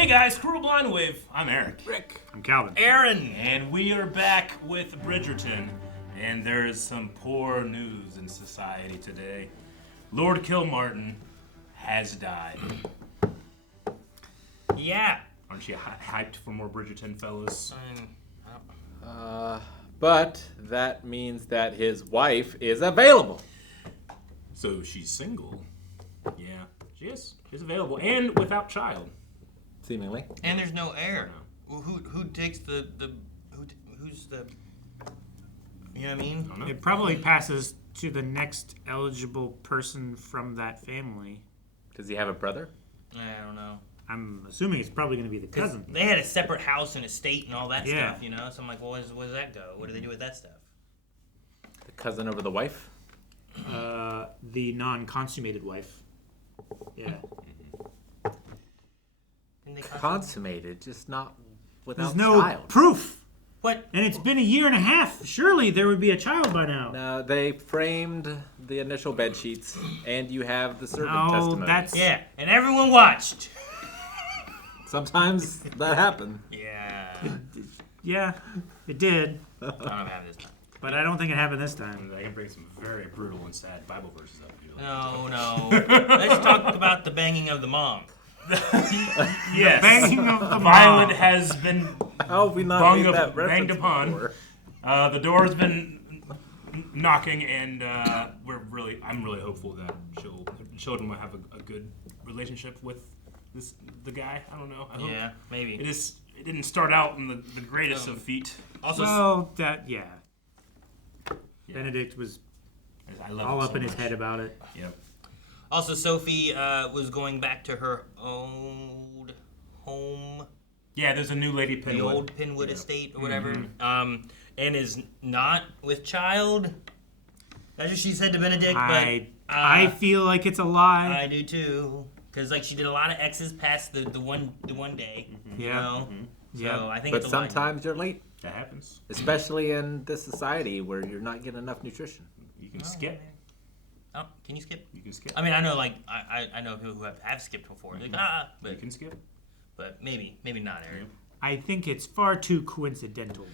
Hey guys, Cruel Blind Wave. I'm Eric. Rick. I'm Calvin. Aaron. And we are back with Bridgerton. And there's some poor news in society today. Lord Kilmartin has died. Yeah. Aren't you hyped for more Bridgerton, fellas? But that means that his wife is available. So she's single. Yeah, she is. She's available and without child. Seemingly. And there's no heir. Well, who takes who's the? You know what I mean? I don't know. It probably passes to the next eligible person from that family. Does he have a brother? I don't know. I'm assuming it's probably going to be the 'Cause cousin. they had a separate house and estate and all that Yeah. stuff, you know. So I'm like, well, where does that go? What do they do with that stuff? The cousin over the wife? The non-consummated wife. Yeah. Didn't they Consummated, just not without There's no child. proof. What? And it's been a year and a half. Surely there would be a child by now. No, they framed the initial bed sheets, and you have the servant No, testimony. that's... Yeah, and everyone watched. Sometimes that happens. Yeah. Yeah, it did. I don't have this time. But I don't think it happened this time. I can bring some very brutal and sad Bible verses up. No. Let's talk about the banging of the mom. Yes. Banging of the Violent mom. has been How have we not made that banged reference upon. before? The door's been knocking, and I'm really hopeful that children will have a good relationship with the guy. I don't know. I hope. Yeah, maybe. It didn't start out in the greatest of feet. Also, Well, Benedict was I love all him up so in his much. head about it. Yep. Also, Sophie was going back to her old home, Yeah, there's a new Lady the Pinwood. old Pinwood Yeah. estate or whatever, and is not with child. That's what she said to Benedict, I feel like it's a lie. I do too, because like she did a lot of X's past the one day. You Yeah. know? So Yeah. I think But it's a lie. sometimes you're late, That happens. especially in this society where you're not getting enough nutrition. You can skip. Oh, can you skip? You can skip. I mean, I know like I know people who have skipped before. Like, You can skip. but maybe not, Aaron. I think it's far too coincidental.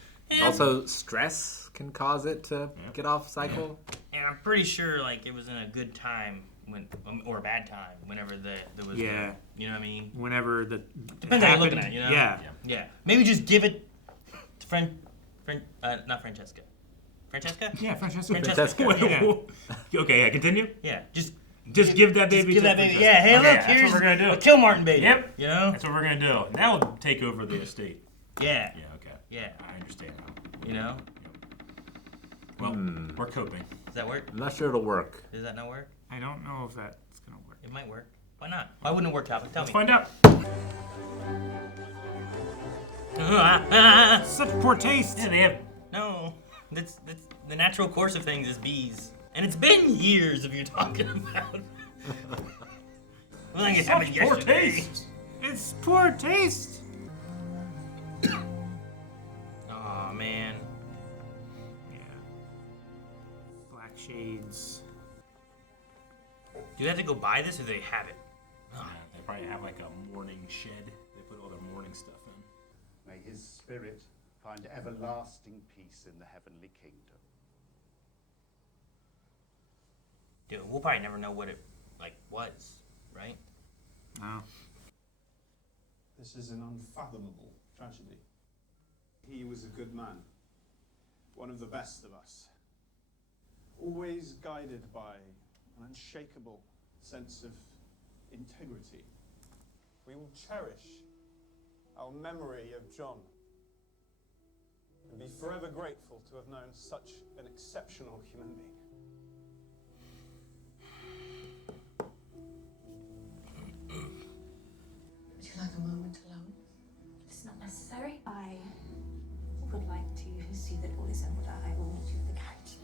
Also, stress can cause it to get off cycle. And I'm pretty sure like it was in a good time or a bad time whenever there was. Yeah. You know what I mean? Whenever Depends how you're looking at it, you know? Yeah. Yeah. Maybe just give it to not Francesca. Francesca? Yeah, Francesca. Francesca. Yeah. Okay, yeah, continue. Yeah. Just give that baby give to that baby. Francesca. Yeah. Hey, Okay, look, that's here's what we're gonna do. a Kilmartin baby. Yep. You know? That's what we're gonna do. Now we'll take over the estate. Yeah. Yeah, okay. Yeah. I understand now. You know? Well, we're coping. Does that work? I'm not sure it'll work. Does that not work? I don't know if that's gonna work. It might work. Why not? Why wouldn't it work, Calvin? Tell Let's me. find out. Such poor taste. Yeah, they have. No, that's the natural course of things is bees, and it's been years of you talking about. Well, I guess happened Poor yesterday. taste. It's poor taste. Oh man. Yeah. Black shades. Do they have to go buy this, or do they have it? They probably have like a mourning shed. They put all their mourning stuff in. May his spirit find everlasting peace in the heavenly kingdom. Dude, we'll probably never know what it was, right? Oh. This is an unfathomable tragedy. He was a good man, one of the best of us, always guided by an unshakable sense of integrity. We will cherish our memory of John and be forever grateful to have known such an exceptional human being. Would you like a moment alone? It's not necessary. I would like to see that all is in order. I will meet you at the carriage.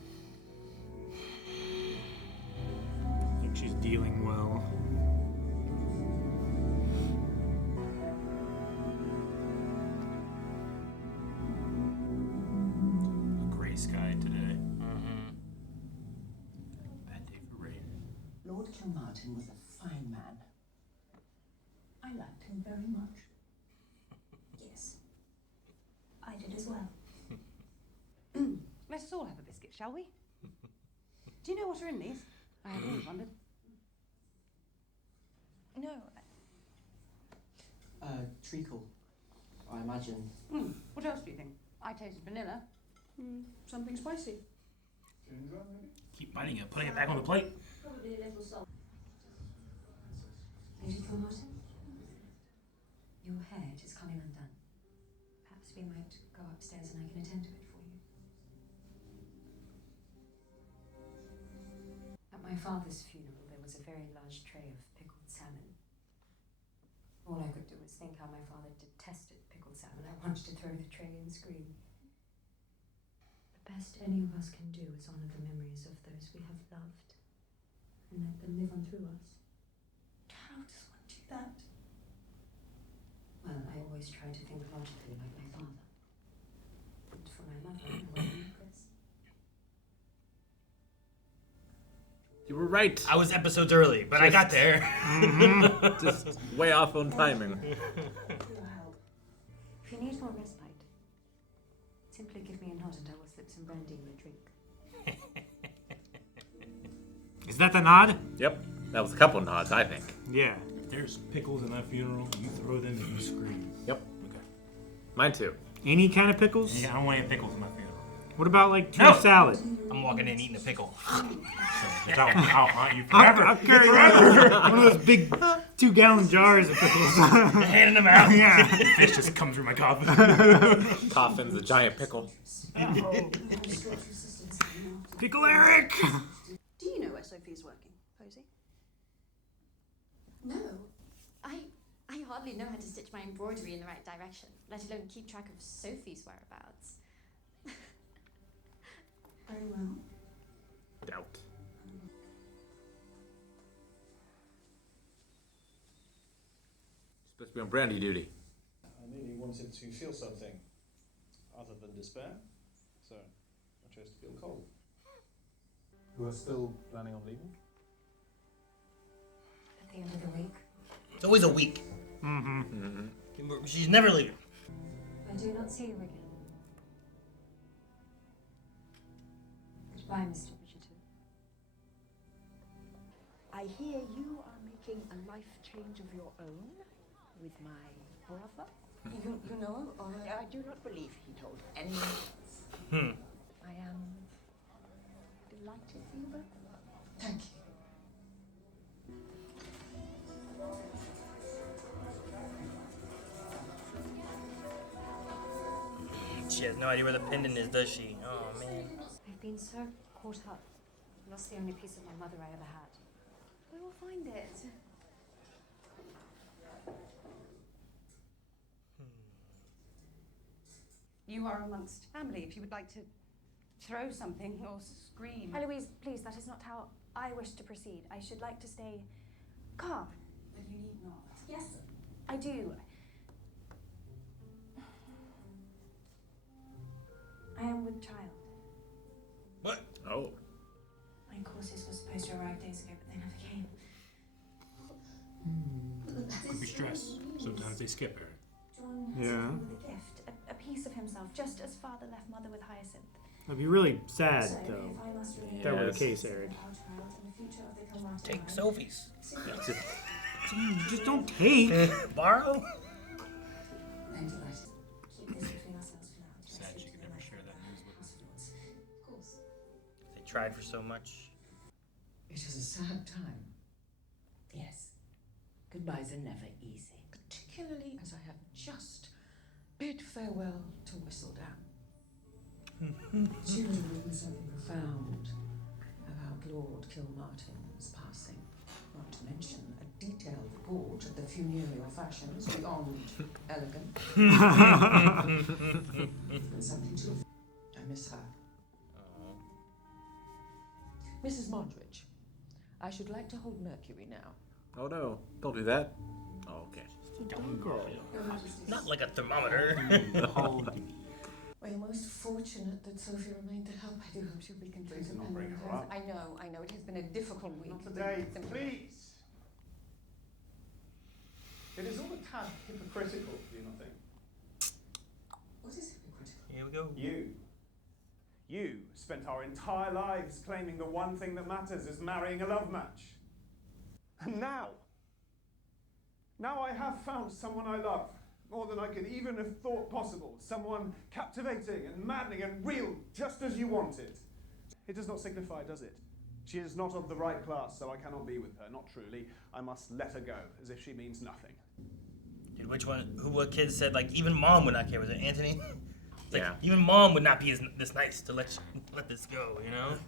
I think she's dealing well. Gray sky today. Bad day for rain. Lord Kilmartin was a fine man. I liked him very much. shall we? Do you know what are in these? I have always wondered. No. Treacle, I imagine. What else do you think? I tasted vanilla. Something spicy. Keep biting it, putting it back on the plate. Probably a little salt. Lady Martin? Your hair is coming undone. Perhaps we might go upstairs and I can attend to it for you. At my father's funeral, there was a very large tray of pickled salmon. All I could do was think how my father detested pickled salmon. I wanted to throw the tray and scream. The best any of us can do is honour the memories of those we have loved and let them live on through us. How does one do that? Well, I always try to think logically like my father. And for my mother, I went like this. You were right. I was episodes early, but I got there. Just way off on timing. If you need more respite, simply give me a nod and I will slip some brandy in your drink. Is that the nod? Yep. That was a couple nods, I think. Yeah. If there's pickles in that funeral, you throw them and you scream. Yep. Okay. Mine too. Any kind of pickles? Yeah, I don't want any pickles in my funeral. What about like tuna salad? I'm walking in eating a pickle. So, I'll haunt you forever. I'll carry one of those big 2-gallon jars of pickles. Handing them out. Yeah. Fish just comes through my coffin. Coffin's a giant pickle. Pickle Eric! Do you know where Sophie's working, Posy? No. I hardly know how to stitch my embroidery in the right direction, let alone keep track of Sophie's whereabouts. Very well. Doubt. Supposed to be on brandy duty. I merely wanted to feel something other than despair, so I chose to feel cold. You are still planning on leaving? At the end of the week. It's always a week. She's never leaving. I do not see you again. Goodbye, Mr. Bridgerton. I hear you are making a life change of your own with my brother. You know, I do not believe he told anyone else. I am delighted for you both. Thank you. She has no idea where the pendant is, does she? Oh, man. I've been so caught up. I lost the only piece of my mother I ever had. We will find it. You are amongst family. If you would like to throw something or scream. Eloise, please, that is not how I wish to proceed. I should like to stay calm. But you need not. Yes, I do. I am with child. What? Oh. My courses were supposed to arrive days ago, but they never came. Could be stress. Sometimes they skip her. John has come with a gift, a piece of himself, just as father left mother with Hyacinth. That'd be really sad, So, though. if I must remain If that were the Yes. case, Eric. our child and the future of the Kilmartin Take line, Sophie's. Just don't take. Borrow? I'm delighted. Keep this between ourselves for now. Sad she could never share that news with us. Of course. They tried for so much. It is a sad time, Yes. Goodbyes are never easy. particularly as I have just bid farewell to Whistledown. Surely there was something profound about Lord Kilmartin's passing, not to mention a detailed report of the funereal fashions beyond elegant. And something to I miss her. Mrs. Mondridge, I should like to hold Mercury now. Oh no. Don't do that. Oh, okay. Not like a thermometer. We are most fortunate that Sophie remained to help. I do hope she'll be Please do not independent. bring her up. I know. It has been a difficult week. Not today, Simply- please. It is all a tad hypocritical, do you not think? What is hypocritical? Here we go. You spend spent our entire lives claiming the one thing that matters is marrying a love match. And now I have found someone I love, more than I could even have thought possible. Someone captivating and maddening and real, just as you wanted. It does not signify, does it? She is not of the right class, so I cannot be with her. Not truly. I must let her go, as if she means nothing. Dude, what kid said, like, even mom would not care? Was it Anthony? Like, Yeah. even mom would not be this nice to let this go, you know?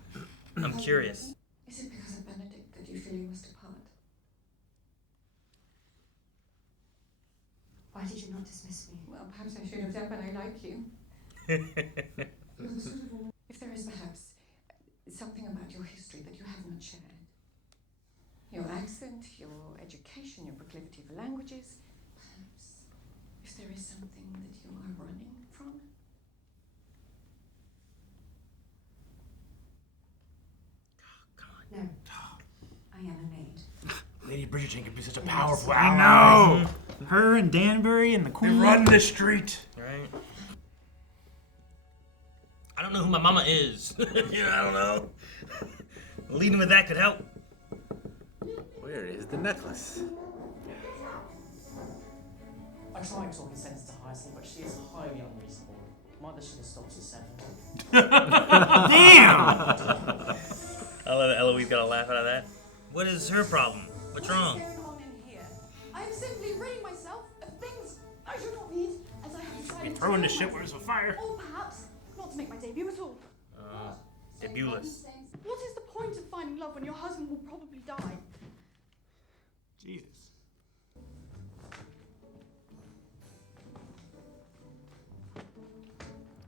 I'm curious. Is it because of Benedict that you feel you must depart? Why did you not dismiss me? Well, perhaps I should have done, but I like you. You're the sort of woman. If there is perhaps something about your history that you have not shared. Your accent, your education, your proclivity for languages. Perhaps if there is something that you are running from. No. I am a maid. Lady Bridgerton could be such a powerful I ally. know. Her and Danbury and the They Queen. run the street. Right? I don't know who my mama is. I don't know. Leading with that could help. Where is the necklace? I try and talk in sense to Hyacinth, but she is highly unreasonable. Mother should have stopped at 7. Damn! I love that Eloise got a laugh out of that. What is her problem? What's wrong? What's going on in here? I am simply ridding myself of things I should not read, as I have decided Be throwing to the do shit in where life. there's a fire. Or perhaps not to make my debut at all. Debulous. What is the point of finding love when your husband will probably die? Jesus.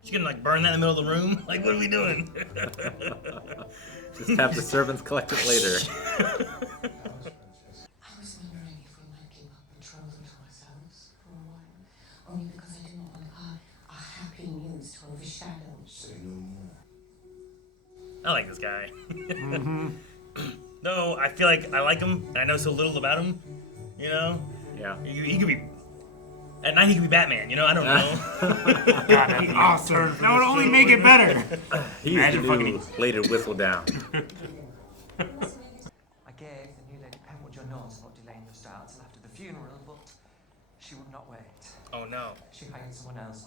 She gonna like burn that in the middle of the room? Like, what are we doing? Just have the servants collect it later. I was wondering if we might give up betrothal to ourselves for a while. Only because I do not want our happy news to overshadow. Say no more. I like this guy. No, I feel like I like him, and I know so little about him. You know? Yeah. He could be. At night, he could be Batman, you know? I don't know. God, that'd be awesome. That would only make it better. He's Imagine the new later whistle down. I gave the new Lady Penwood your nods about delaying your start till after the funeral, but she would not wait. Oh, no. She hired someone else.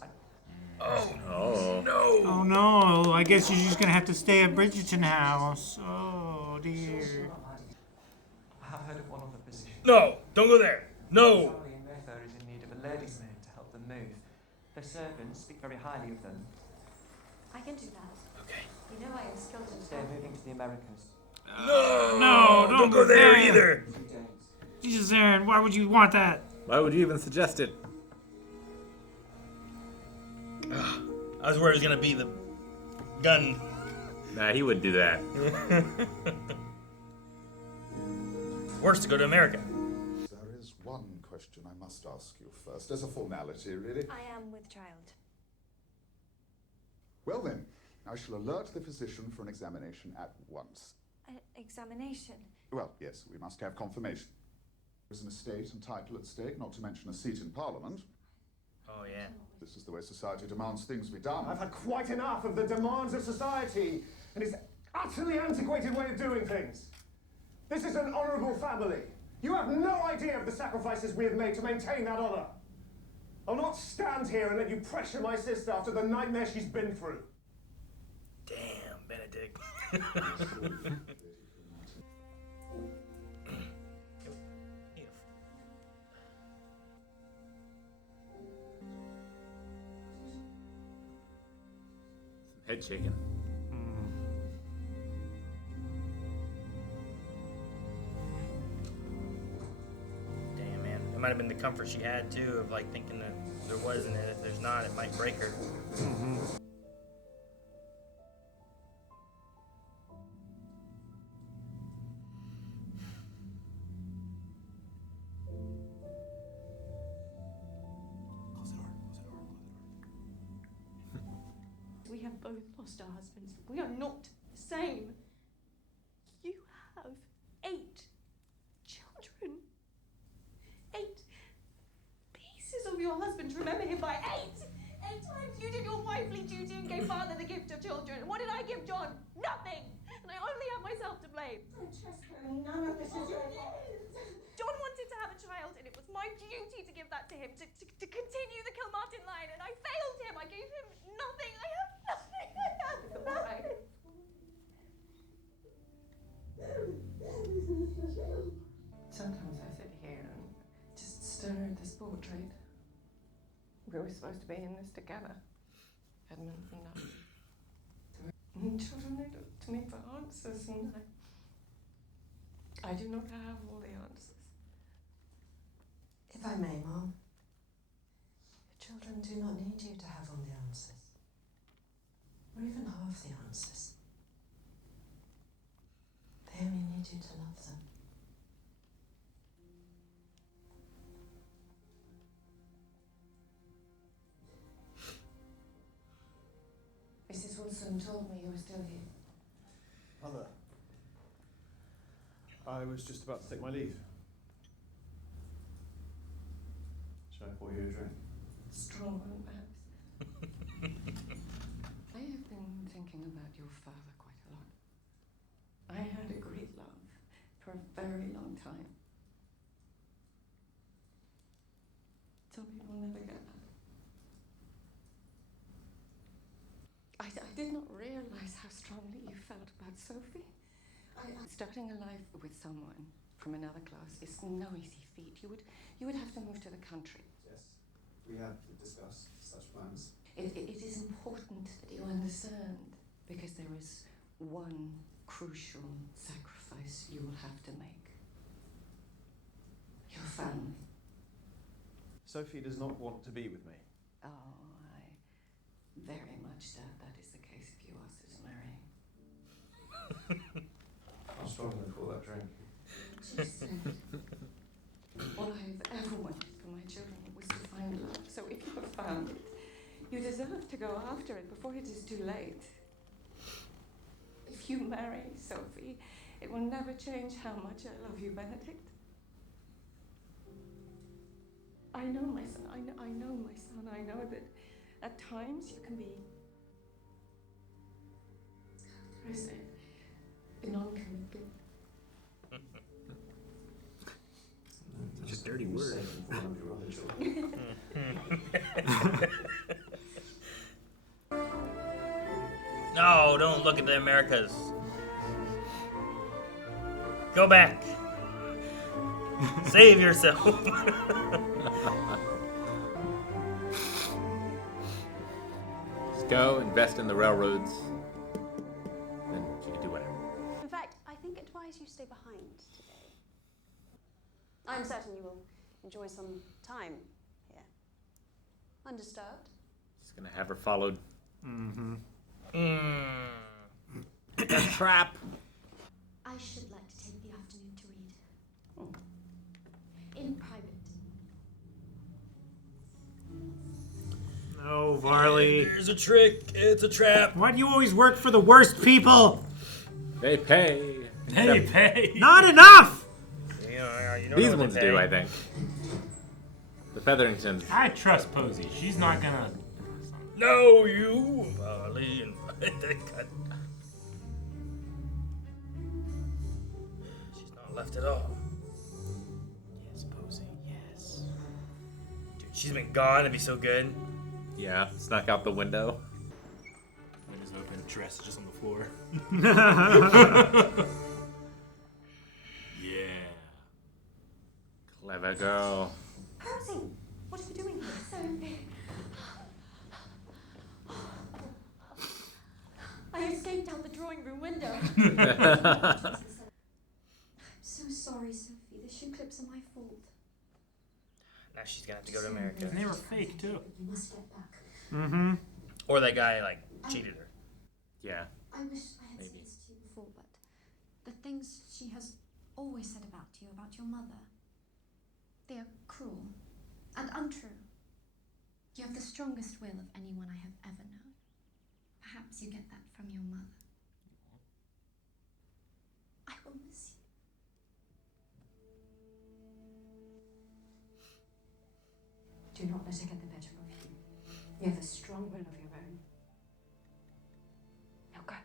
Oh. No. Oh no, I guess you're just gonna have to stay at Bridgerton House. Oh dear. I have heard of one other position. No, don't go there. No. Charlie and Mayfair is in need of a lady's maid to help them move. Their servants speak very highly of them. I can do that. Okay. You know I am skilled in They're moving to the Americas. No, Don't go there there. either. Jesus, Aaron, why would you want that? Why would you even suggest it? I was worried it was gonna be the gun. Nah, he wouldn't do that. Worse to go to America. There is one question I must ask you first, as a formality, really. I am with child. Well then, I shall alert the physician for an examination at once. Examination? Well, yes, we must have confirmation. There's an estate and title at stake, not to mention a seat in Parliament. Oh, yeah. This is the way society demands things be done. I've had quite enough of the demands of society and its utterly antiquated way of doing things. This is an honourable family. You have no idea of the sacrifices we have made to maintain that honour. I'll not stand here and let you pressure my sister after the nightmare she's been through. Damn, Benedict. Head shaking. Damn, man. It might have been the comfort she had, too, of, like, thinking that there was in it. If there's not, it might break her. We have both lost our husbands. We are not the same. You have 8 children. 8 pieces of your husband. Remember him by 8. 8 times you did your wifely duty and gave father the gift of children. What did I give John? Nothing! And I only have myself to blame. Francesca, none of this is your fault. John wanted to have a child, and it was my duty to give that to him, to continue the Kilmartin line, and I failed him. I gave him nothing. I have nothing. I have nothing. Sometimes I sit here and just stare at this portrait. We were supposed to be in this together, Edmund and I. Children, they look to me for answers, and I do not have all the answers. If I may, Mom, your children do not need you to have all the answers, or even half the answers. They only need you to love them. Mrs. Wilson told me you were still here. Mother, I was just about to take my leave. Should I pour you a drink? Strong one, perhaps. I have been thinking about your father quite a lot. I had a great love for a very long time. Some people never get that. I did not realize how strongly you felt about Sophie. Starting a life with someone from another class is no easy feat. You would have to move to the country. Yes, we have discussed such plans. It is important that you understand, because there is one crucial sacrifice you will have to make. Your family. Sophie does not want to be with me. Oh, I very much doubt that is the case if you ask her to marry. How strong would call that drink? She said, all I've ever wanted for my children was to find love. So if you have found it, you deserve to go after it before it is too late. If you marry Sophie, it will never change how much I love you, Benedict. I know my son, I know my son, I know that at times you can be, how do I say it, non-committed. Such a dirty word. No, don't look at the Americas. Go back. Save yourself. Just go invest in the railroads, then you can do whatever. In fact, I think it's wise you stay behind today. I'm certain you will enjoy some time here. Undisturbed. Just gonna have her followed. Mm-hmm. A trap. I should like to take the afternoon to read. In private. Oh, Varley. There's a trick. It's a trap. Why do you always work for the worst people? They pay. They pay. Not enough! You know These what ones they do, pay. I think. The Featheringtons. I trust Posy. She's not gonna. No, you. Varley and she's not left at all. Yes, Posy. Yes. Dude, she's been gone. It'd be so good. Yeah, snuck out the window. Windows open, dress just on the floor. Yeah. Clever girl. Posy, what are you doing here? Sophie. I escaped out the drawing room window. I'm so sorry, Sophie. The shoe clips are my fault. Now she's gonna have to go to America. And they were fake too. You must get back. Mm-hmm. Or that guy like cheated her. Yeah. I wish I had said this to you before, but the things she has always said about you, about your mother, they are cruel and untrue. You have the strongest will of anyone I have ever known. Perhaps you get that from your mother. I will miss you. Do not let her get the better of you. You have a strong will of your own. Now go.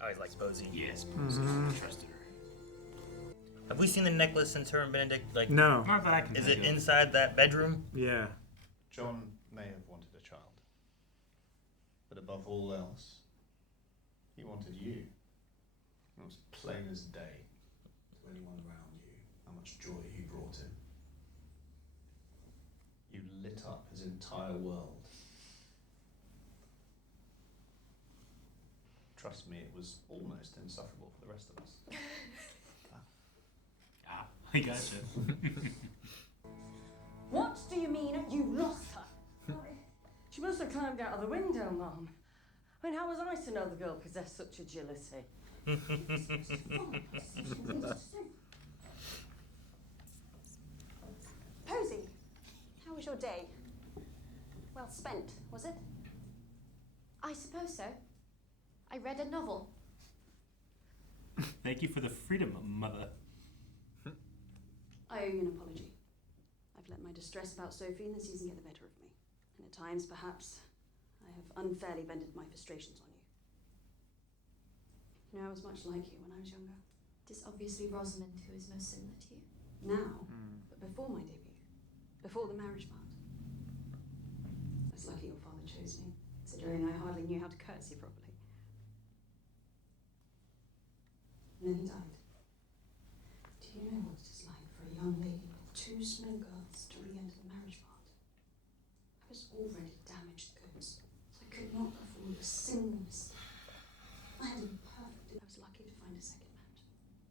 I always liked Posy. Yes, Posy. Mhm. I trusted her. Have we seen the necklace since her and Benedict? Like, No. Not that I can Is think it of. inside that bedroom? Yeah. John may have wanted a child, but above all else, he wanted you. It was plain as day to anyone around you how much joy you brought him. You lit up his entire world. Trust me, it was almost insufferable for the rest of us. I gotcha. What do you mean you lost her? She must have climbed out of the window, Mum. I mean, how was I to know the girl possessed such agility? Posy, how was your day? Well spent, was it? I suppose so. I read a novel. Thank you for the freedom, Mother. I owe you an apology. I've let my distress about Sophie in the season get the better of me. And at times, perhaps, I have unfairly vented my frustrations on you. You know, I was much like you when I was younger. It is obviously Rosamond who is most similar to you. Now, but before my debut, before the marriage part. I was lucky your father chose me, considering I hardly knew how to curtsy properly. And then he died. Do you know what it is like for a young lady with two small girls to re-enter the marriage part? I was already damaged goods, so I could not afford a single mistake. I had a perfect. I was lucky to find a second match,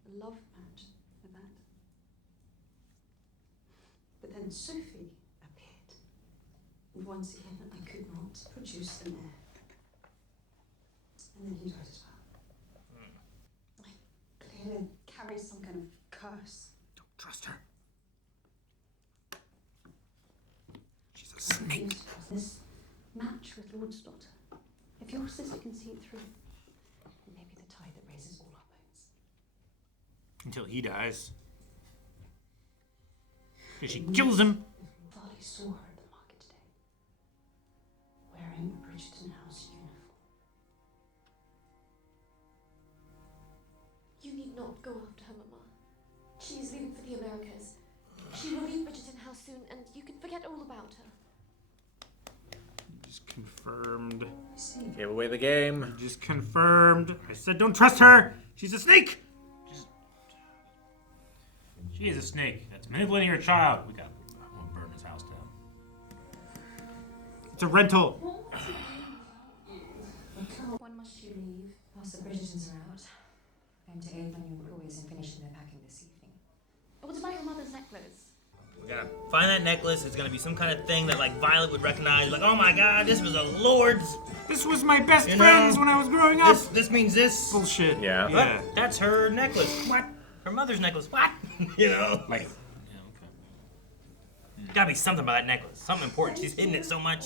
a love match at that. But then Sophie appeared, and once again I could not produce an heir. And then he died as well. I clearly carry some kind of curse. Don't trust her. She's a snake. This match with Lord's daughter. If your sister can see it through, it may be the tide that raises all our boats. Until he dies. Because she kills him. Thought I saw her at the market today, wearing a Bridgerton house uniform. You need not go after her, Mama. She is leaving for the Americas. She will leave Bridgerton House soon, and you can forget all about her. Just confirmed. Gave away the game. Just confirmed. I said don't trust her. She's a snake. She is a snake that's manipulating your child. We'll burn his house down. It's a rental. When must you leave? Whilst the Bridgertons are out. I'm to aid my new employees in finishing their packing this evening. What about your mother's necklace? We're gonna find that necklace. It's gonna be some kind of thing that like Violet would recognize. Like, oh my God, this was a lord's. This was my best friends when I was growing up. This means this. Bullshit. Yeah. What? That's her necklace. What? Her mother's necklace. What? You know? Like, Gotta be something about that necklace. Something important. She's hidden it so much.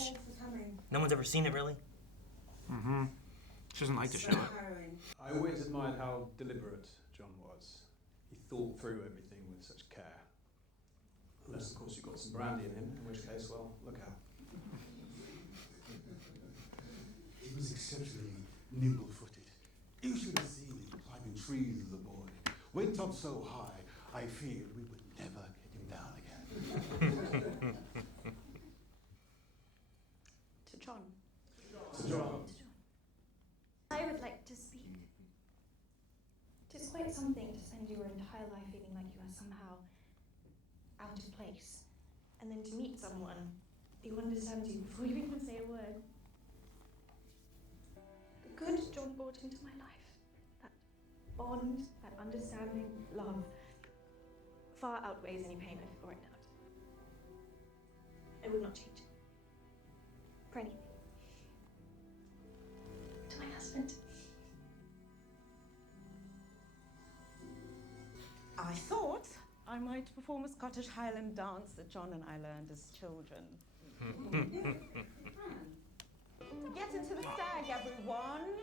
No one's ever seen it, really? Mm-hmm. She doesn't like to show it. I always admired how deliberate John was. He thought through everything with such care. Unless, of course, you got some brandy in him, in which case, well, look out. He was exceptionally nimble-footed. You should have seen him climbing trees as a boy. Went up so high, I feared we would never get him down again. To John. To John. I would like to speak. It is quite something to spend your entire life feeling like you are somehow out of place, and then to meet someone who understands you before you even say a word. The good John brought into my life, that bond, that understanding, love, far outweighs any pain I feel right now. I would not change it for anything. To my husband. I thought I might perform a Scottish Highland dance that John and I learned as children. Get into the stag, everyone.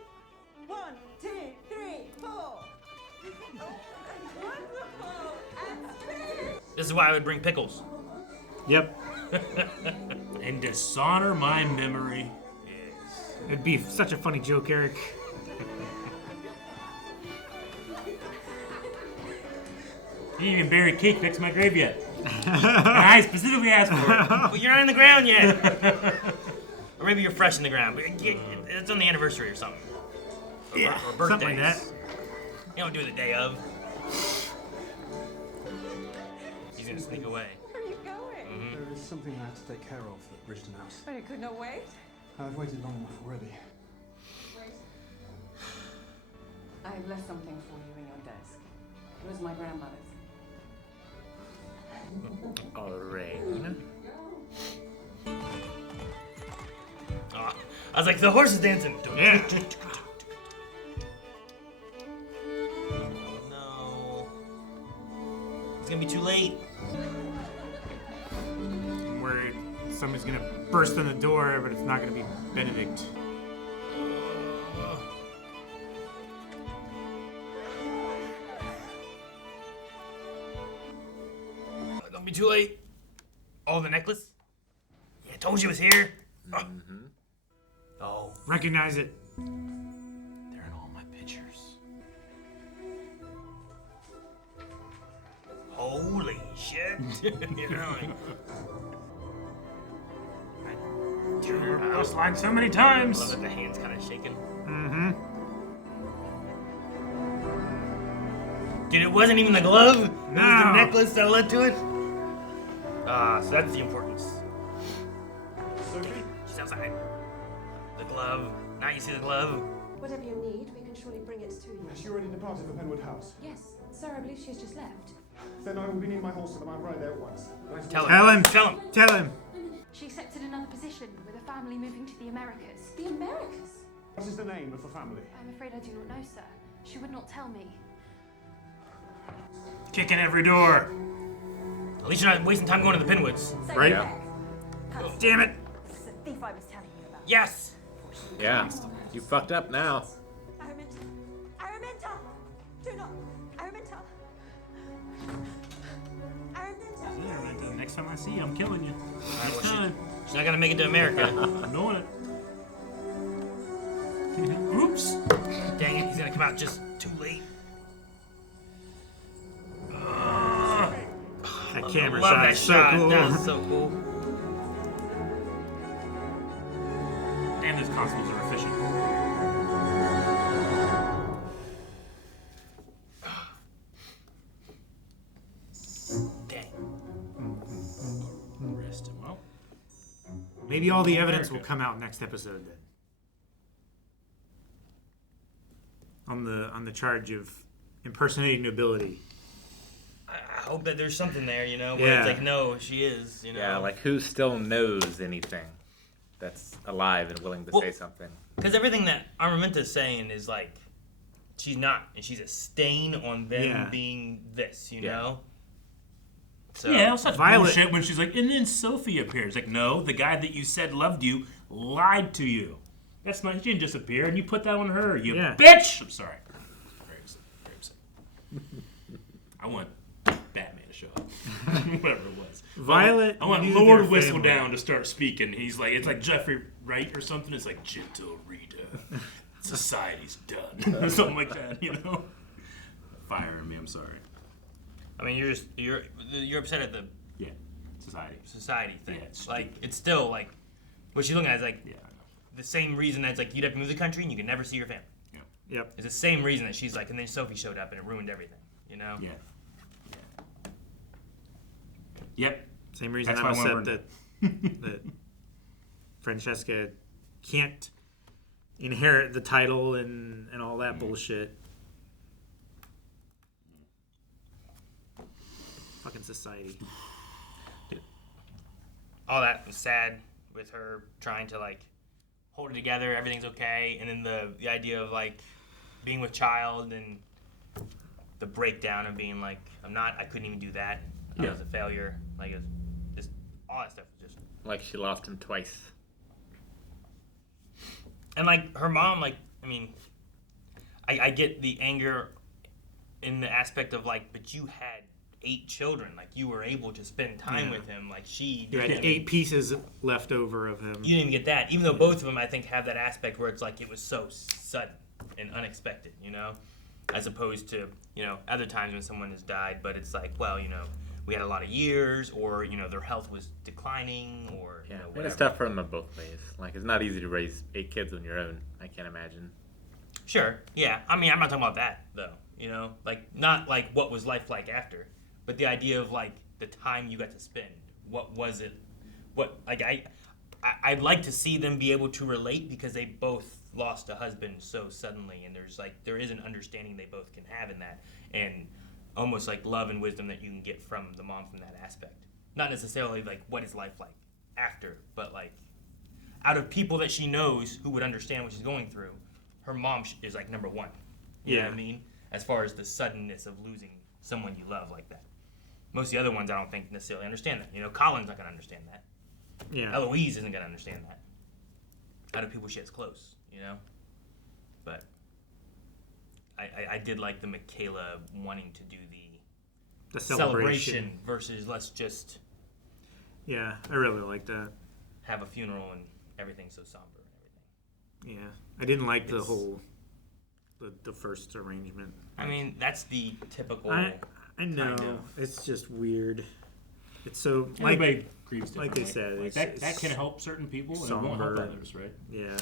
1, 2, 3, 4. Wonderful. And spin. This is why I would bring pickles. Yep. and dishonor my memory. It'd be such a funny joke, Eric. You didn't even bury cake next to my grave yet. And I specifically asked for it. Well, you're not in the ground yet. Or maybe you're fresh in the ground, but it's on the anniversary or something. Or, Yeah, or birthdays. something like that. You don't do it the day of. He's gonna sneak away. Where are you going? There is something I have to take care of at Bridgerton House. But it could not wait. I've waited long enough already. I have left something for you in your desk. It was my grandmother's. Lorraine. Oh, I was like, the horse is dancing. Yeah. No. It's gonna be too late. Where somebody's gonna burst in the door, but it's not gonna be Benedict. Don't be too late. Oh, the necklace? Yeah, I told you it was here. Oh. Recognize it. They're in all my pictures. Holy shit. You know, This line so many times. I love that the hand's kind of shaking. Mm-hmm. Dude, it wasn't even the glove. It was No. the necklace that led to it. So that's the importance. Sophie? She's outside. The glove. Now you see the glove. Whatever you need, we can surely bring it to you. Has she already departed for Penwood House? Yes, sir, I believe she's just left. Then I will be near my horse and I'm right there at once. Tell him. Tell him. Tell him. Tell him. She accepted another position with a family moving to the Americas. The Americas? What is the name of the family? I'm afraid I do not know, sir. She would not tell me. Kicking every door. At least you're not wasting time going to the Pinwoods. Right? Yeah. Damn it. This is the thief I was telling you about. Yes. Yeah. You fucked up now. Araminta! Araminta! Do not! Araminta! Araminta! Next time I see you, I'm killing you. Alright, Next well, time. she's not gonna make it to America. I'm knowing it. Oops. Dang it, he's gonna come out just too late. That camera Love shot that is so shot. cool. That's so cool. Damn, those constables are efficient. Dang. Rest him. Well, Maybe all the evidence will come out next episode then. On the charge of impersonating nobility. I hope that there's something there, you know, where Yeah. it's like, no, she is, you know. Yeah, like who still knows anything that's alive and willing to say something? Because everything that Araminta's saying is like, she's not, and she's a stain on them Yeah. being this, you know? So, yeah, it's such Violet- bullshit when she's like, and then Sophie appears. Like, no, the guy that you said loved you lied to you. That's not, she didn't disappear, and you put that on her, you Yeah. bitch! I'm sorry. Very upset. Very upset. I want Batman to show up. Whatever it was. Violet I want knew Lord their Whistledown to start speaking. He's like, it's like Jeffrey Wright or something. It's like, gentle reader, society's done. Or something like that, you know? Firing me, I'm sorry. I mean, you're upset at the society thing. Yeah, it's like, it's still like, what she's looking at is like, the same reason that's like, you'd have to move the country and you can never see your family. Yep. It's the same reason that she's like, and then Sophie showed up and it ruined everything, you know? Yeah. Yep. Same reason That's I'm why I upset wanna that Francesca can't inherit the title and all that bullshit. Fucking society. All that was sad with her trying to like hold it together, everything's okay, and then the idea of like being with child and the breakdown of being like, I couldn't even do that. I Yeah. was a failure. Like, it was just all that stuff was just. Like she lost him twice. And like her mom, like, I mean, I get the anger in the aspect of like, but you had 8 children. Like, you were able to spend time with him. Like, she... You had 8 pieces left over of him. You didn't even get that. Even though both of them, I think, have that aspect where it's like it was so sudden and unexpected, you know? As opposed to, you know, other times when someone has died, but it's like, well, you know, we had a lot of years, or, you know, their health was declining, or, you know, And whatever. it's tough for them in both ways. Like, it's not easy to raise 8 kids on your own, I can't imagine. Sure, yeah. I mean, I'm not talking about that, though. You know, like, not like what was life like after, but the idea of like the time you got to spend. What was it? What, like, I'd like to see them be able to relate because they both lost a husband so suddenly, and there is an understanding they both can have in that, and almost like love and wisdom that you can get from the mom from that aspect. Not necessarily like what is life like after, but like out of people that she knows who would understand what she's going through, her mom is like number one. You know what I mean? As far as the suddenness of losing someone you love like that. Most of the other ones I don't think necessarily understand that. You know, Colin's not going to understand that. Yeah. Eloise isn't going to understand that. Out of people she has close, you know? But I did like the Michaela wanting to do the celebration versus let's just... Yeah, I really like that. Have a funeral and everything's so somber and everything. Yeah. I didn't like the whole... The first arrangement. I mean, that's the typical. I know. Kind of. It's just weird. It's so Everybody grieves like differently. I said, Like that can help certain people and it won't help others, right? Yeah.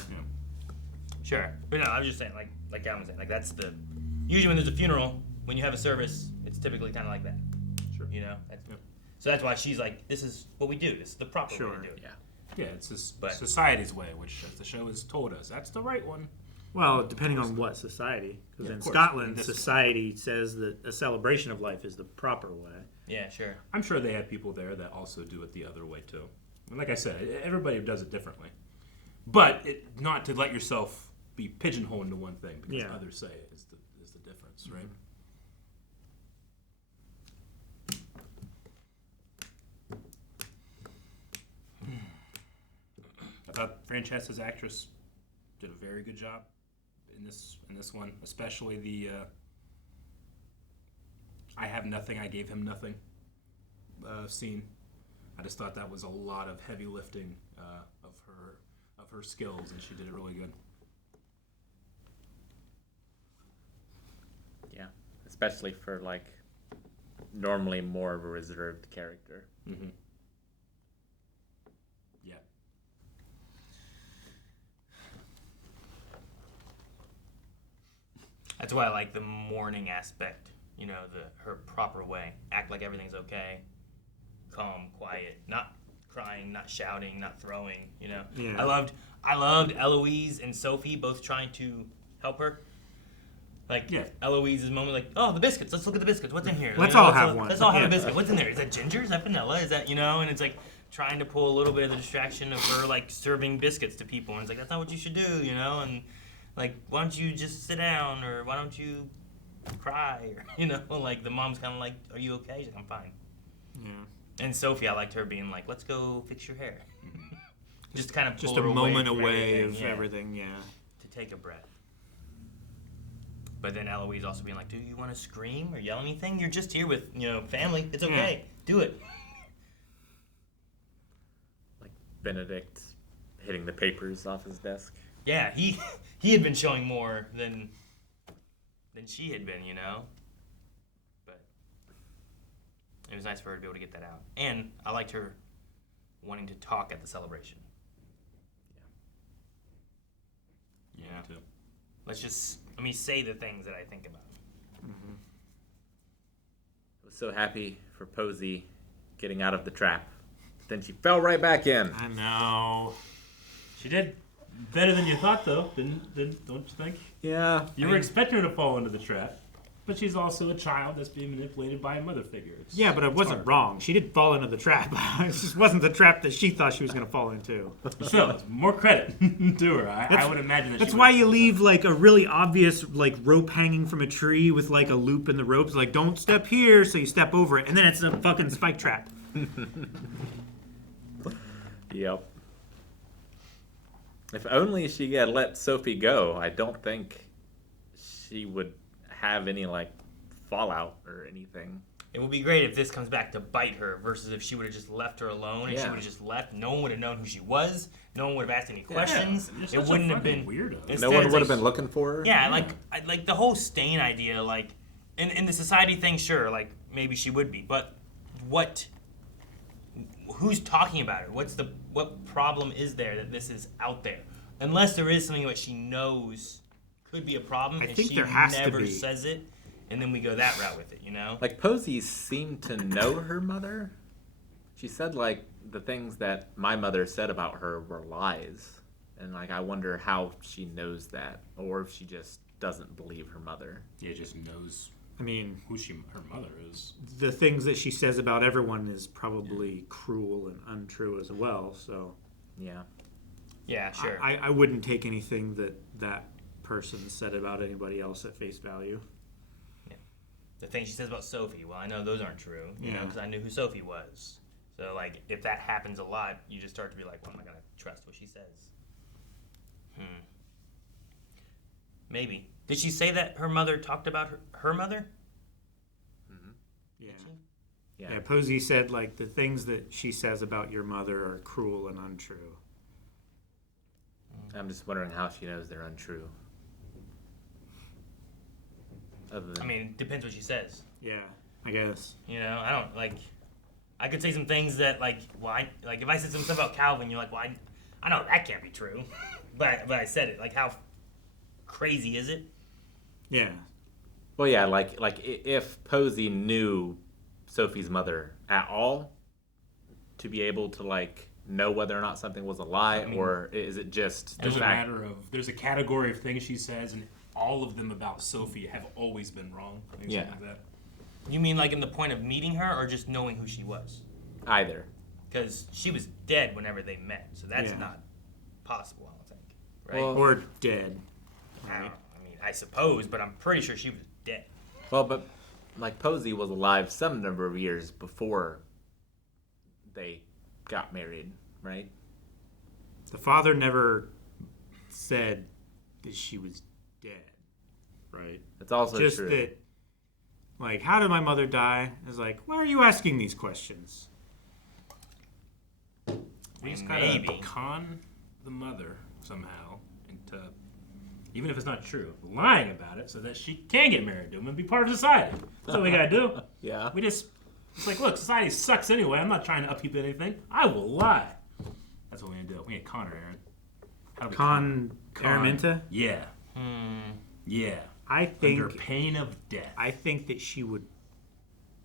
Sure, but no, I was just saying, like Gavin was saying, like that's the usually when there's a funeral, when you have a service, it's typically kind of like that. Sure. You know. So that's why she's like, this is what we do. This is the proper way to do it. Yeah. Yeah, it's society's way, which as the show has told us, that's the right one. Well, depending on what society. Because in of course. Scotland, society says that a celebration of life is the proper way. Yeah, sure. I'm sure they had people there that also do it the other way, too. And like I said, everybody does it differently. But not to let yourself be pigeonholed into one thing, because others say it is the difference, right? I thought Francesca's actress did a very good job in this one, especially the I have nothing, I gave him nothing scene. I just thought that was a lot of heavy lifting of her skills, and she did it really good. Yeah, especially for like normally more of a reserved character. Mm-hmm. Yeah. That's why I like the mourning aspect. You know, her proper way. Act like everything's okay. Calm, quiet, not crying, not shouting, not throwing. You know. Yeah. I loved Eloise and Sophie both trying to help her. Like Eloise's moment, like, oh, the biscuits. Let's look at the biscuits. What's in here? Let's all have one. Let's all have a biscuit. What's in there? Is that ginger? Is that vanilla? Is that, you know? And it's like trying to pull a little bit of the distraction of her like serving biscuits to people. And it's like, that's not what you should do, you know? And like, why don't you just sit down, or why don't you cry, or, you know? Like the mom's kind of like, are you okay? She's like, I'm fine. Yeah. And Sophie, I liked her being like, let's go fix your hair. Just kind of pull just her a moment from away everything, of everything. Yeah. To take a breath. But then Eloise also being like, do you want to scream or yell anything? You're just here with, you know, family. It's okay. Do it. Like Benedict hitting the papers off his desk. Yeah, he had been showing more than she had been, you know. But it was nice for her to be able to get that out. And I liked her wanting to talk at the celebration. Yeah. You know? Let me say the things that I think about. Mm-hmm. I was so happy for Posy getting out of the trap. Then she fell right back in. I know. She did better than you thought, though. Don't you think? Yeah. You were expecting her to fall into the trap, but she's also a child that's being manipulated by a mother figure. Yeah, but it wasn't wrong. She did fall into the trap. It just wasn't the trap that she thought she was going to fall into. Still, more credit to her. I would imagine that. That's why you leave like a really obvious like rope hanging from a tree with like a loop in the ropes. Like, don't step here, so you step over it, and then it's a fucking spike trap. Yep. If only she had let Sophie go, I don't think she would have any like fallout or anything. It would be great if this comes back to bite her versus if she would have just left her alone and she Yeah. would have just left. No one would have known who she was. No one would have asked any questions. You're It such a wouldn't have fucking been weirdo. Instead, No one it's would have like- been looking for her. Yeah, like the whole stain idea, like in the society thing, sure, like maybe she would be, but who's talking about her? What problem is there that this is out there? Unless there is something that she knows could be a problem, I and think she there has to never be. says it, and then we go that route with it, you know? Like Posy seemed to know her mother. She said like the things that my mother said about her were lies, and like I wonder how she knows that, or if she just doesn't believe her mother. Yeah, just knows. I mean, who her mother is. The things that she says about everyone is probably cruel and untrue as well. So yeah, yeah, sure. I wouldn't take anything that person said about anybody else at face value. The things she says about Sophie, well, I know those aren't true, you know, Yeah. because I knew who Sophie was. So, like, if that happens a lot, you just start to be like, well, I'm not going to trust what she says. Maybe. Did she say that her mother talked about her mother? Yeah. Yeah. Yeah, Posy said, like, the things that she says about your mother are cruel and untrue. I'm just wondering how she knows they're untrue. Other than I mean, it depends what she says. Yeah, I guess. You know, I don't, like, I could say some things that, like, like, if I said some stuff about Calvin, you're like, well, I know that can't be true. but I said it. Like, how crazy is it? Yeah. Well, yeah, like if Posy knew Sophie's mother at all, to be able to like know whether or not something was a lie, or is it just There's a matter of there's a category of things she says, and all of them about Sophie have always been wrong. Things Yeah. like that. You mean like in the point of meeting her, or just knowing who she was? Either. Because she was dead whenever they met, so that's Yeah. not possible, I don't think. Right? Well- Or dead. I mean, I suppose, but I'm pretty sure she was dead. Well, but like Posy was alive some number of years before they got married, right? The father never said that she was dead, right? It's also just true. that, like, how did my mother die? Is like, why are you asking these questions? We just Maybe. gotta con the mother somehow into, even if it's not true, lying about it so that she can get married to him and be part of society. That's what we gotta do. Yeah. It's like, look, society sucks anyway. I'm not trying to upheave anything. I will lie. That's what we need to do. We need to con her, Aaron. How do we Con con- Araminta? Yeah. Yeah. I think Under pain of death. I think that she would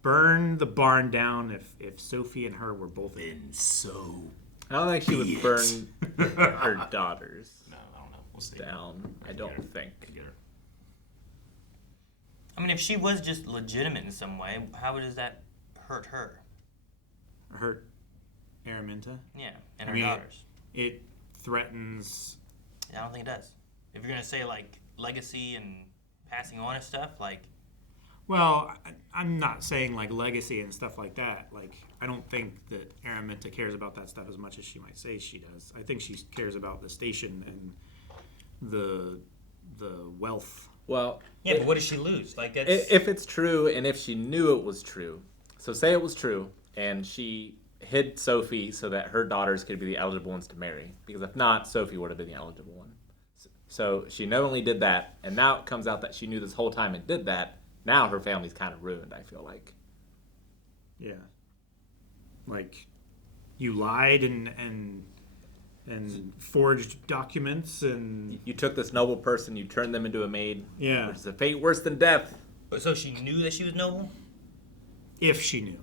burn the barn down if Sophie and her were both in. So I don't think she would be it. burn her daughters No, I don't know. We'll see. down. I don't think. I mean, if she was just legitimate in some way, how does that hurt her? hurt Araminta. Yeah, and I her mean, daughters. It threatens. I don't think it does. If you're gonna say like legacy and passing on of stuff, like Well, I'm not saying like legacy and stuff like that. Like, I don't think that Araminta cares about that stuff as much as she might say she does. I think she cares about the station and the wealth. Well, yeah, but what does she lose? Like that's If it's true, and if she knew it was true, so say it was true, and she hid Sophie so that her daughters could be the eligible ones to marry, because if not, Sophie would have been the eligible one. So she not only did that, and now it comes out that she knew this whole time and did that. Now her family's kind of ruined, I feel like. Yeah. Like, you lied and forged documents and You took this noble person, you turned them into a maid. Yeah. Which is a fate worse than death. But so she knew that she was noble? if she knew.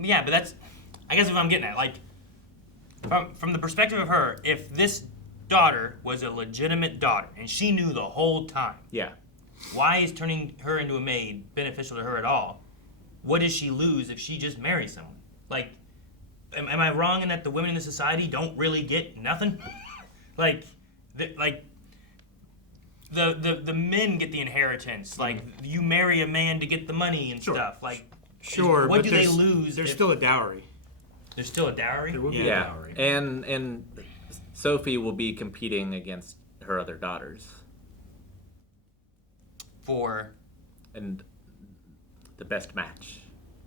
Yeah, but that's I guess what I'm getting at. Like from the perspective of her, if this daughter was a legitimate daughter and she knew the whole time, Yeah. why is turning her into a maid beneficial to her at all? What does she lose if she just marries someone? Like, am I wrong in that the women in the society don't really get nothing? the men get the inheritance. Like, you marry a man to get the money and stuff. Like, Sure, what but do they there's- lose? There's if- still a dowry. There's still a dowry? There will be a Yeah. dowry. And Sophie will be competing against her other daughters. For And the best match.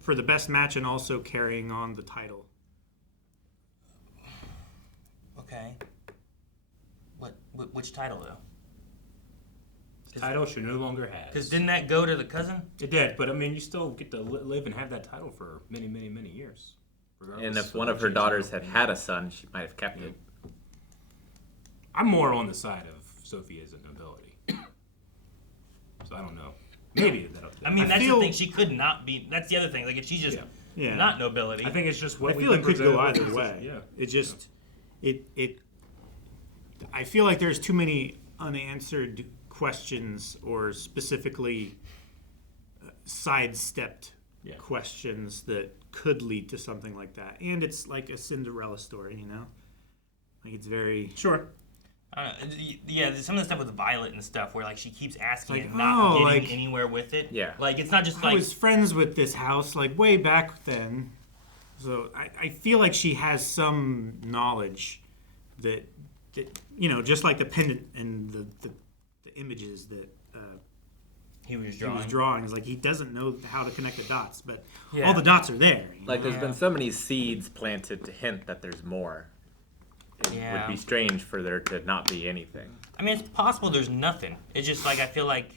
for the best match and also carrying on the title. Okay. Which title though? Title she no longer has. Because didn't that go to the cousin? It did, but I mean, you still get to live and have that title for many, many, many years. And if one of her daughters had a son, she might have kept it. I'm more on the side of Sophie as a nobility. So I don't know. Maybe that'll. I mean, that's the thing. She could not be. That's the other thing. Like, if she's just not nobility. I think it's just what I feel it could go either way. Yeah. It just, it. I feel like there's too many unanswered questions or specifically sidestepped questions that could lead to something like that. And it's like a Cinderella story, you know? Like, it's very... Sure. Yeah, some of the stuff with Violet and stuff where, like, she keeps asking like, and not getting like, anywhere with it. Yeah. Like, it's not just I like... was friends with this house, like, way back then. So I feel like she has some knowledge that you know, just like the pendant and the images that he was drawing. It's like he doesn't know how to connect the dots, but all the dots are there. Like, there's been so many seeds planted to hint that there's more. It would be strange for there to not be anything. I mean, it's possible there's nothing. It's just like, I feel like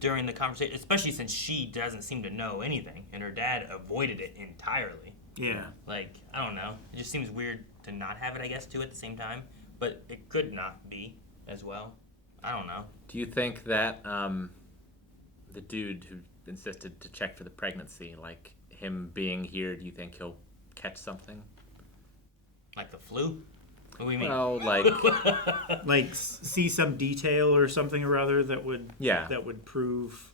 during the conversation, especially since she doesn't seem to know anything, and her dad avoided it entirely. Yeah. Like, I don't know. It just seems weird to not have it, I guess, too, at the same time. But it could not be as well. I don't know. Do you think that the dude who insisted to check for the pregnancy, like him being here, do you think he'll catch something? Like the flu? What do you mean? Well, like... like see some detail or something or other that would prove...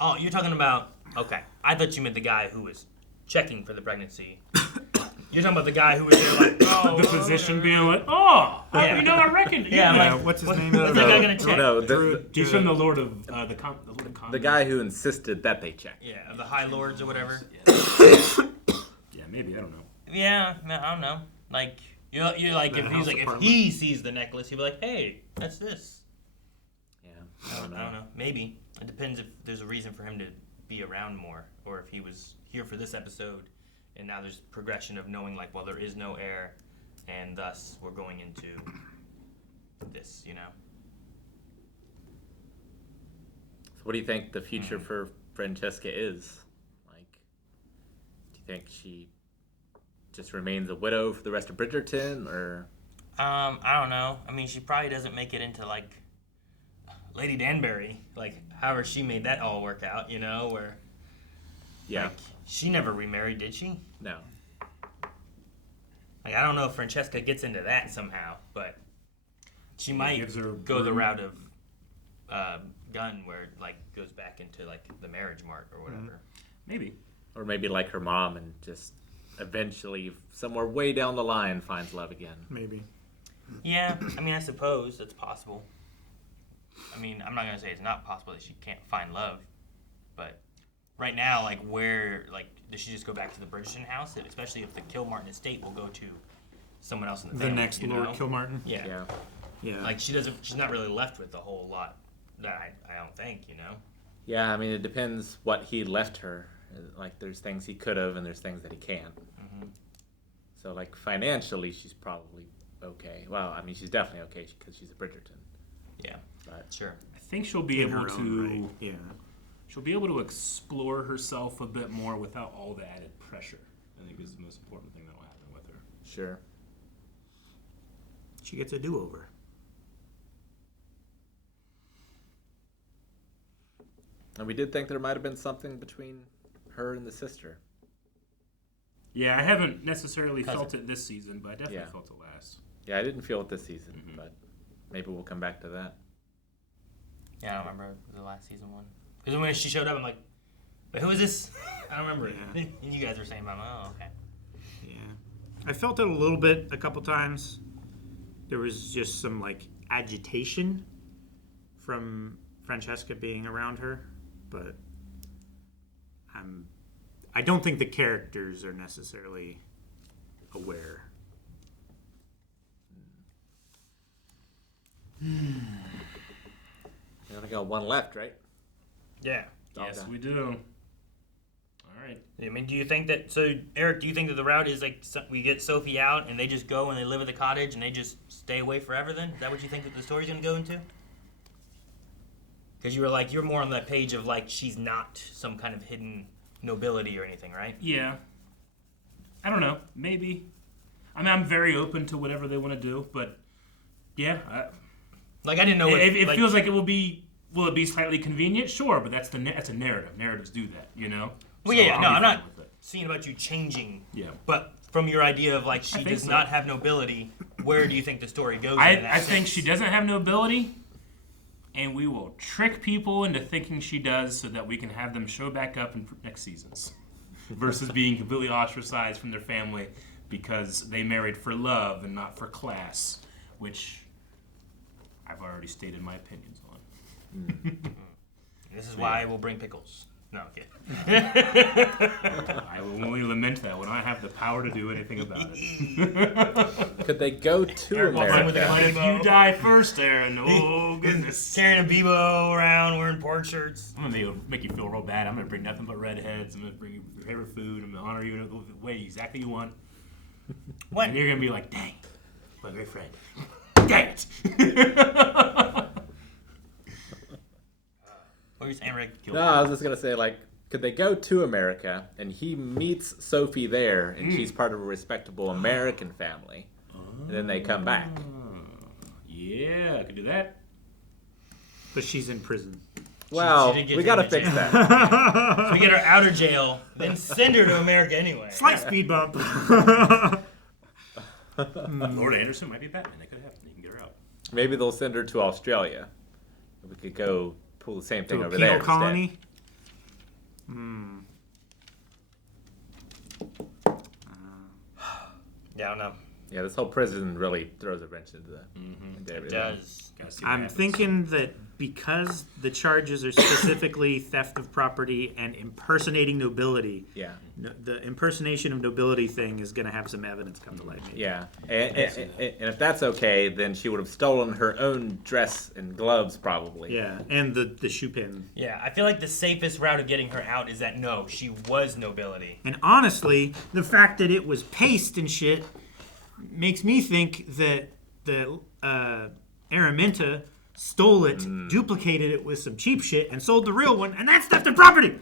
Oh, you're talking about... Okay. I thought you meant the guy who was checking for the pregnancy. You're talking about the guy who was there like, oh... the physician being like, oh, yeah. you know, I reckon. Yeah, Yeah, like, what's his name? What's that guy going to check? No, he's from the Lord of... the guy who insisted that they check. Yeah, of the High Lords or whatever. Yeah, maybe, I don't know. Yeah, I don't know. Like, you're like, if he's like, if he sees the necklace, he'll be like, hey, that's this. Yeah, I don't know. Maybe. It depends if there's a reason for him to be around more, or if he was here for this episode, and now there's progression of knowing, like, well, there is no heir, and thus we're going into this, you know? So what do you think the future for Francesca is? Like, do you think she just remains a widow for the rest of Bridgerton, or? I don't know. I mean, she probably doesn't make it into, like, Lady Danbury, like, however she made that all work out, you know, where... Yeah. Like, she never remarried, did she? No. Like, I don't know if Francesca gets into that somehow, but she might go the route of Gunn, where it, like, goes back into, like, the marriage mark or whatever. Maybe. Or maybe like her mom and just eventually, somewhere way down the line, finds love again. Maybe. Yeah, I mean, I suppose it's possible. I mean, I'm not going to say it's not possible that she can't find love, but right now, like, where, like, does she just go back to the Bridgerton house? Especially if the Kilmartin estate will go to someone else in the family. The next Lord Kilmartin? Yeah. Like, she's not really left with a whole lot, I don't think, you know? Yeah, I mean, it depends what he left her. Like, there's things he could have, and there's things that he can't. Mm-hmm. So, like, financially, she's probably okay. Well, I mean, she's definitely okay because she's a Bridgerton. Yeah, but sure. I think she'll be able to... Right. Yeah. She'll be able to explore herself a bit more without all the added pressure. I think is the most important thing that will happen with her. Sure. She gets a do-over. And we did think there might have been something between her and the sister. Yeah, I haven't necessarily felt it this season, but I definitely felt it last. Yeah, I didn't feel it this season, but maybe we'll come back to that. Yeah, I don't remember the last season one. Because when she showed up, I'm like, wait, who is this? I don't remember it. And you guys were saying, oh, okay. Yeah. I felt it a little bit a couple times. There was just some, like, agitation from Francesca being around her, but I don't think the characters are necessarily aware. We only got one left, right? Yeah. Yes, we do. right. I mean, do you think that? So, Eric, do you think that the route is like we get Sophie out and they just go and they live at the cottage and they just stay away forever? Then is that what you think that the story's gonna go into? Because you were like you're more on that page of like she's not some kind of hidden nobility or anything, right? Yeah. I don't know. Maybe. I mean, I'm very open to whatever they want to do, but yeah. Like I didn't know. It feels like it will be. Will it be slightly convenient? Sure, but that's a narrative. Narratives do that, you know. Well, So yeah. No, I'll be I'm fine not with it. seeing about you changing. Yeah. But from your idea of like she does so. not have nobility, where do you think the story goes? I think she doesn't have nobility, and we will trick people into thinking she does, so that we can have them show back up in next seasons, versus being completely ostracized from their family because they married for love and not for class, which I've already stated my opinions on. This is why we'll bring pickles. No, okay. I will only lament that when I have the power to do anything about it. Could they go to Aaron, America? what if you die first, Aaron? Oh, goodness. Carrying a Bebo around, wearing pork shirts. I'm going to make you feel real bad. I'm going to bring nothing but redheads. I'm going to bring you your favorite food. I'm going to honor you in the way exactly you want. What? And you're going to be like, dang, my great friend. Dang it. What were you saying, Rick? No, I was just gonna say, like, could they go to America and he meets Sophie there, and she's part of a respectable American family, and then they come back. Yeah, I could do that. But she's in prison. Well, She did get we taken gotta to fix jail. that. So we get her out of jail, then send her to America anyway. Slight speed bump. Lord Anderson might be Batman. That could happen. You can get her out. Maybe they'll send her to Australia. We could go pull the same thing To a over penal there colony. Yeah, I don't know. Yeah, this whole prison really throws a wrench into the. Into It everything. does. I'm thinking that because the charges are specifically theft of property and impersonating nobility, Yeah. the impersonation of nobility thing is going to have some evidence come to light. Maybe. Yeah, and if that's okay, then she would have stolen her own dress and gloves, probably. Yeah, and the shoe pin. Yeah, I feel like the safest route of getting her out is that no, she was nobility. And honestly, the fact that it was paste and shit makes me think that the Araminta stole it, duplicated it with some cheap shit, and sold the real one, and that's theft of property.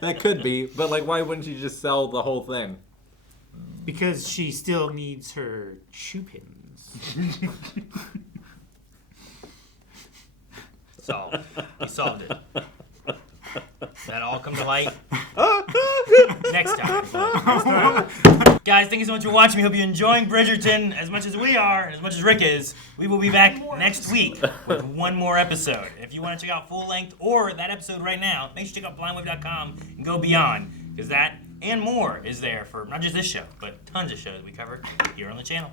That could be, but like, why wouldn't you just sell the whole thing? Because she still needs her shoe pins. Solved. We solved it. That all come to light next time. Guys, thank you so much for watching. We hope you're enjoying Bridgerton as much as we are and as much as Rick is. We will be back next week with one more episode. If you want to check out full length or that episode right now, make sure to check out blindwave.com and go beyond, because that and more is there for not just this show, but tons of shows we cover here on the channel.